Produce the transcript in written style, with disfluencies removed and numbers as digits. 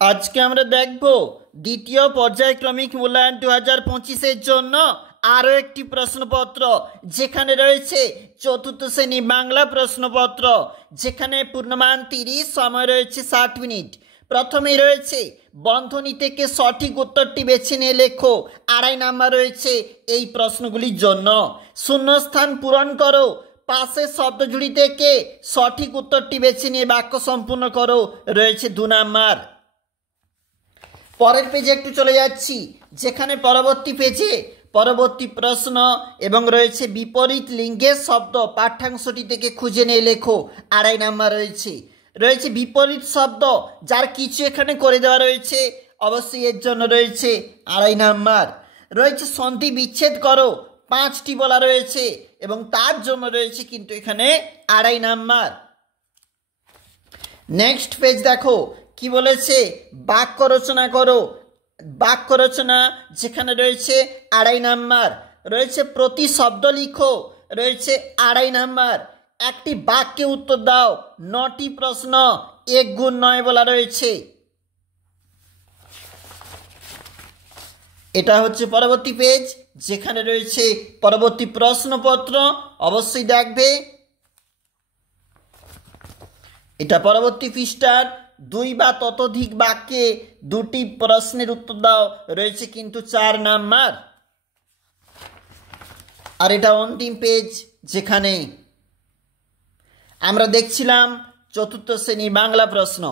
আজকে আমরা দেখব দ্বিতীয় পর্যায়ক্রমিক মূল্যায়ন 2025-এর জন্য আরও একটি প্রশ্নপত্র, যেখানে রয়েছে চতুর্থ শ্রেণী বাংলা প্রশ্নপত্র, যেখানে পূর্ণমান 30, সময় রয়েছে 60 মিনিট। প্রথমেই রয়েছে বন্ধনী থেকে সঠিক উত্তরটি বেছে নিয়ে লেখো। 2.5 নাম্বার রয়েছে এই প্রশ্নগুলির জন্য। শূন্যস্থান পূরণ করো। পাশের শব্দজুড়ি থেকে সঠিক উত্তরটি বেছে নিয়ে বাক্য সম্পূর্ণ করো, রয়েছে 2 নাম্বার। পরের পেজে একটু চলে যাচ্ছি, যেখানে পরবর্তী পেজে পরবর্তী প্রশ্ন এবং রয়েছে বিপরীত লিঙ্গের শব্দ। পাঠ্যাংশটি থেকে খুঁজে নিয়ে লেখো। 2.5 নাম্বার রয়েছে বিপরীত শব্দ, যার কিছু এখানে করে দেওয়া রয়েছে, অবশ্যই এর জন্য রয়েছে 2.5 নাম্বার। রয়েছে সন্ধি বিচ্ছেদ করো, 5টি বলা রয়েছে এবং তার জন্য রয়েছে কিন্তু এখানে 2.5 নাম্বার। নেক্সট পেজ দেখো কি বলেছে, বাক্য রচনা করো। বাক্য রচনা যেখানে রয়েছে 2.5 নাম্বার। রয়েছে প্রতি শব্দ লিখো, রয়েছে 2.5 নাম্বার। একটি বাক্যে উত্তর দাও। 9টি প্রশ্ন, 1 গুণ 9 বলা রয়েছে। এটা হচ্ছে পরবর্তী পেজ, যেখানে রয়েছে পরবর্তী প্রশ্নপত্র, অবশ্যই দেখবে। এটা পরবর্তী পৃষ্ঠার 2 বা ততোধিক বাক্যে 2টি প্রশ্নের উত্তর দাও, রয়েছে কিন্তু 4 নাম্বার। আর এটা অন্তিম পেজ, যেখানে আমরা দেখছিলাম চতুর্থ শ্রেণী বাংলা প্রশ্ন।